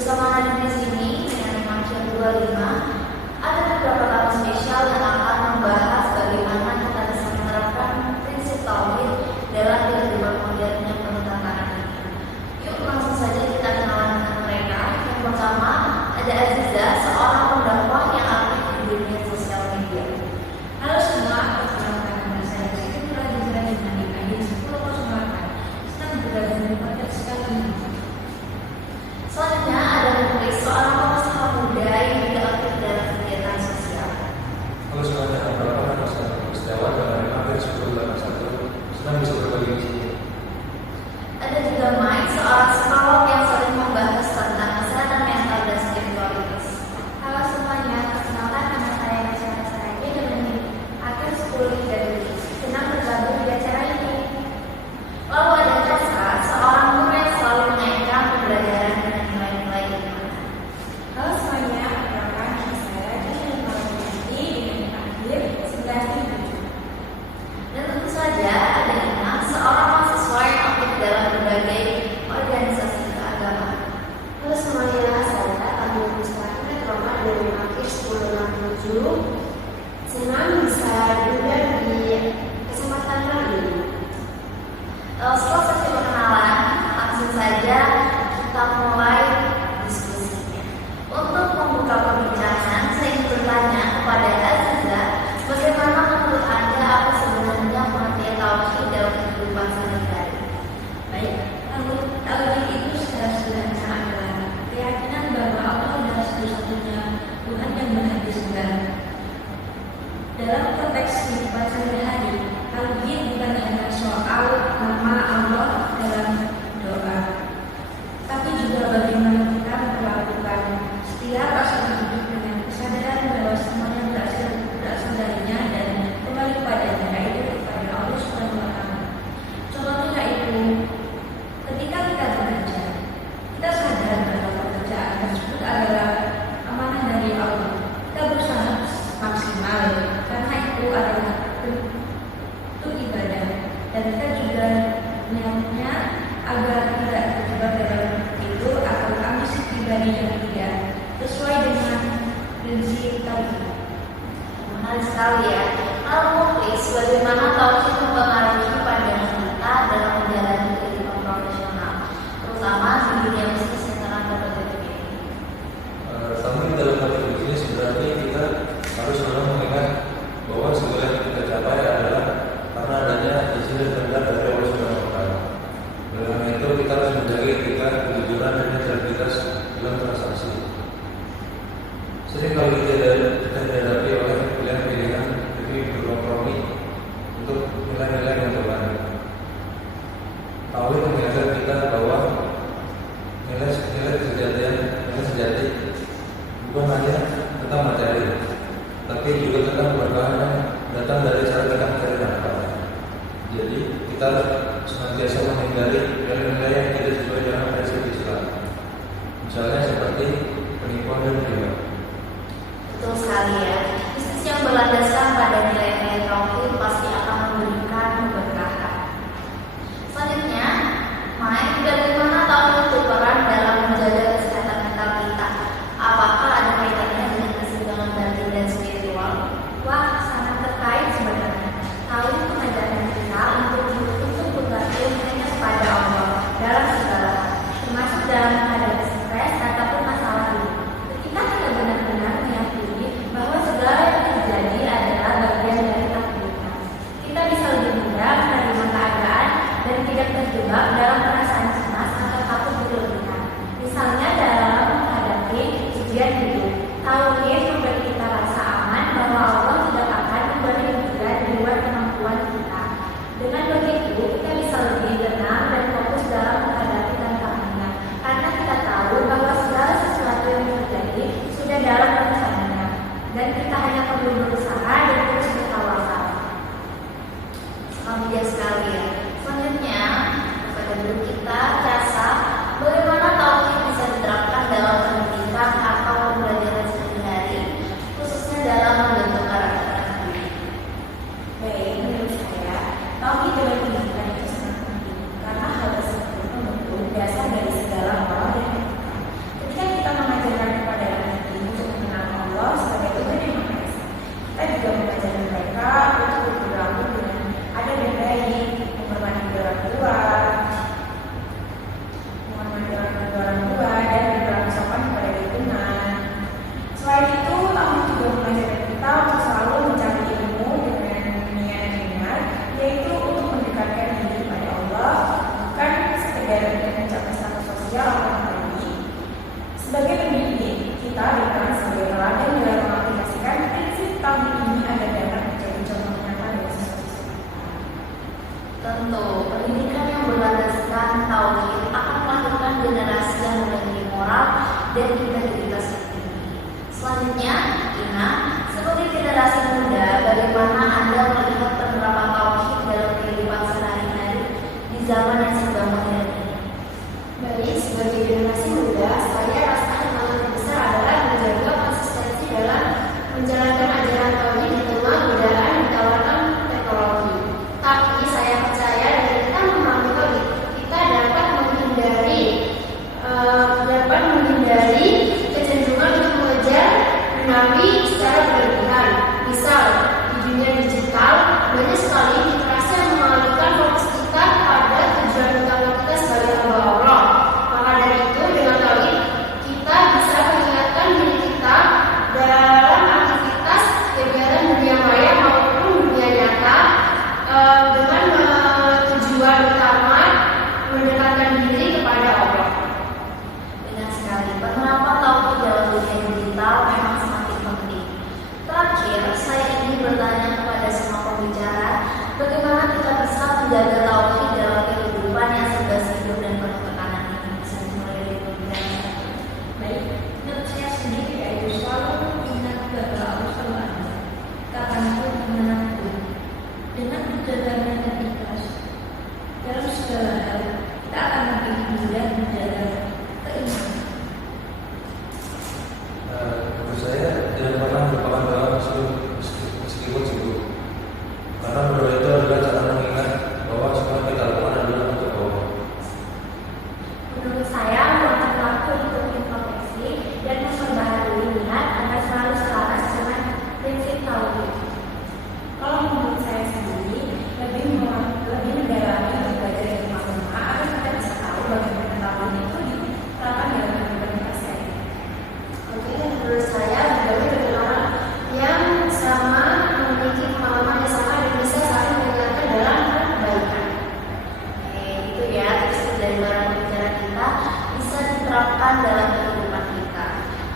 Bersama Nadine di sini dengan Mansur 25 ada beberapa tamu spesial yang akan membahas bagaimana kita bisa menerapkan prinsip tauhid dalam kehidupan modernnya pertemanan ini. Yuk langsung saja kita kenalan dengan mereka. Yang pertama ada Aziza, seorang pendakwah yang aktif di dunia sosial media. Halo semua, perkenalkan nama saya Siti Nurhadijah dengan IKD 1008. Senang berada di podcast kali ini. Selanjutnya ada Mukhlis, seorang pengusaha muda yang juga aktif dalam kegiatan sosial. Halo semuanya, nama saya Setiawan dan hampir 1081. Senang bisa berbagi di sini. Ada juga Mike, seorang psikolog yang sering membahas tentang kesehatan mental dan spiritualitas. Halo semuanya, perkenalkan nama saya Nasyara Saragi dengan akhir 10 senang bergabung di acara ini. Lalu ada Tessa, seorang guru yang selalu mengaitkan pembelajaran dengan nilai-nilai iman. Halo semuanya, perkenalkan nama saya Jisha Nurhadijah dengan akhir 11. Dan tentu saja ada Ina, seorang mahasiswa yang aktif dalam berbagai organisasi keagamaan. Halo semuanya, saya Abu Mustaqim Roma dari akhir 1067. Senang bisa diundang di kesempatan kali ini. Setelah sesi perkenalan, langsung saja kita mulai diskusinya. Untuk membuka perbincangan, saya ingin bertanya kepada Aziza, bagaimana menurut Anda apa sebenarnya pengertian tauhid dalam kehidupan sehari-hari? Baik, tauhid itu secara sederhana adalah keyakinan bahwa Allah adalah satu-satunya Tuhan yang benar disembah. Dalam konteks kehidupan sehari-hari, tauhid bukan hanya soal nama Allah dalam doa, tapi juga bagaimana kita memperlakukan setiap aspek hidup dengan kesadaran bahwa semuanya berasal darinya dan kembali kepadanya, yaitu kepada Allah Subhanahu wa Ta'ala. Contohnya itu, ketika kita bekerja, kita sadar bahwa pekerjaan tersebut adalah amanah dari Allah. Kita berusaha maksimal karena itu adalah bentuk ibadah, dan kita juga niatnya agar tidak terjebak dalam itu atau ambisi pribadi yang tidak sesuai dengan prinsip tauhid. Menarik sekali ya. Lalu Mukhlis, bagaimana tauhid mempengaruhi pandangan kita dalam menjalani kehidupan profesional, terutama di dunia bisnis yang tengah berkembang ini? Tapi dalam hal ini sebenarnya kita harus selalu mengingat bahwa segala yang kita capai adalah karena adanya izin dan kehendak dari Allah Subhanahu wa Ta'ala. Oleh karena itu kita harus menjaga etika, kejujuran dan integritas dalam transaksi. Sering kali kita dihadapi oleh pilihan-pilihan demi berkompromi untuk nilai-nilai yang terbaik. Tauhid mengajar kita bahwa nilai sejati bukan hanya tentang materi, tapi juga tentang keberkahan yang datang dari cara kita mencari nafkah. Jadi kita harus senantiasa menghindari nilai-nilai yang tidak sesuai dengan prinsip Islam. Misalnya seperti penipuan dan riba. Betul sekali ya. Bisnis yang berlandaskan pada nilai-nilai tauhid pasti akan memberikan keberkahan. Selanjutnya, Mike, bagaimana tauhid berperan dalam menjaga kesehatan mental kita? Apakah ada kaitannya dengan keseimbangan batin dan spiritual? Wah, sangat terkait sebenarnya. Tauhid mengajarkan kita untuk bergantung hanya kepada Allah dalam segala hal, termasuk dalam menghadapi stres ataupun masalah hidup. Ketika kita benar-benar meyakini bahwa segala yang terjadi adalah bagian dari takdirnya, kita bisa lebih mudah menerima keadaan dan tidak terjebak dalam perasaan cemas atau takut berlebihan. Misalnya dalam menghadapi ujian hidup, tauhid memberi kita rasa aman bahwa Allah tidak akan memberi ujian di luar kemampuan kita. Dengan begitu, kita bisa lebih tenang dan fokus dalam menghadapi tantangannya, karena kita sosial orang tadi. Sebagai pendidik, kita berperan sebagai teladan dalam mengaplikasikan prinsip tauhid ini agar dapat menjadi contoh nyata bagi siswa-siswa. Tentu, pendidikan yang berlandaskan tauhid akan melahirkan generasi yang memiliki moral dan integritas yang tinggi. Selanjutnya, Ina, sebagai generasi muda, bagaimana Anda melihat penerapan tauhid dalam kehidupan sehari-hari di zaman yang serba modern ini? Baik, sebagai generasi muda, saya rasa tantangan terbesar adalah menjaga konsistensi dalam menjalankan ajaran tauhid di tengah godaan yang ditawarkan teknologi. Tapi saya percaya dengan kita memahami tauhid, kita dapat menghindari kecenderungan untuk mengejar duniawi secara berlebihan. Misal, di dunia digital, banyak sekali literasi yang mengalihkan fokus kita pada tujuan utama kita sebagai hamba Allah. Maka dari itu, dengan tauhid kita bisa mengingatkan diri kita dalam aktivitas kegiatan dunia maya maupun dunia nyata dengan tujuan utama mendekatkan diri kepada Allah. Benar sekali, penerapan tauhid dalam dunia digital memang semakin penting. Terakhir, saya ingin bertanya kepada semua pembicara, bagaimana kita bisa menjaga tauhid dalam kehidupan yang serba sibuk dan penuh tekanan ini? Bisa dimulai dari pembicara. Baik, menurut saya sendiri yaitu selalu ingat bahwa Allah selalu ada, kapanpun dimanapun, dengan berjalannya dan ikhlas dalam segala hal, kita akan makin mudah menjaga keimanan. Menurut saya tidak pernah merupakan doa meskipun sibuk. Karena berdoa itu adalah cara mengingat bahwa semua yang kita lakukan adalah untuk Allah. Menurut saya, meluangkan waktu untuk introspeksi dan memperbaharui niat agar selalu selaras dengan prinsip tauhid. Kalau menurut saya sendiri, lebih mendalami belajar ilmu agama agar kita bisa tahu bagaimana tauhid itu diterapkan dalam kehidupan kita sehari-hari. Oke, dan menurut saya bergaul dengan orang yang sama memiliki pemahaman yang sama dan bisa saling mengingatkan dalam kebaikan. Oke, itu ya tips dari para pembicara kita bisa diterapkan dalam kehidupan kita.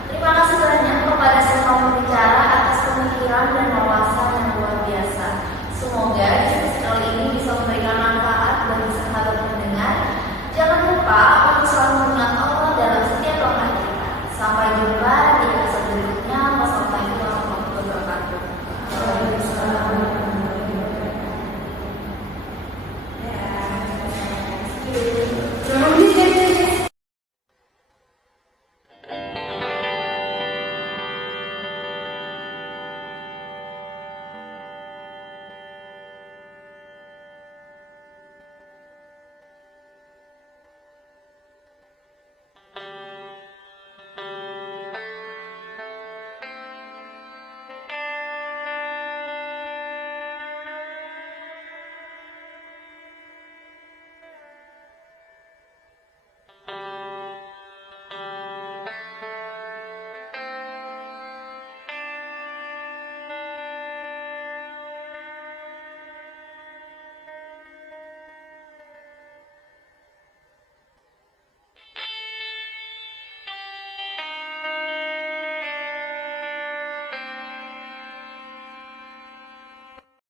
Terima kasih banyak kepada semua pembicara atas pemikiran dan wawasan yang luar biasa. Semoga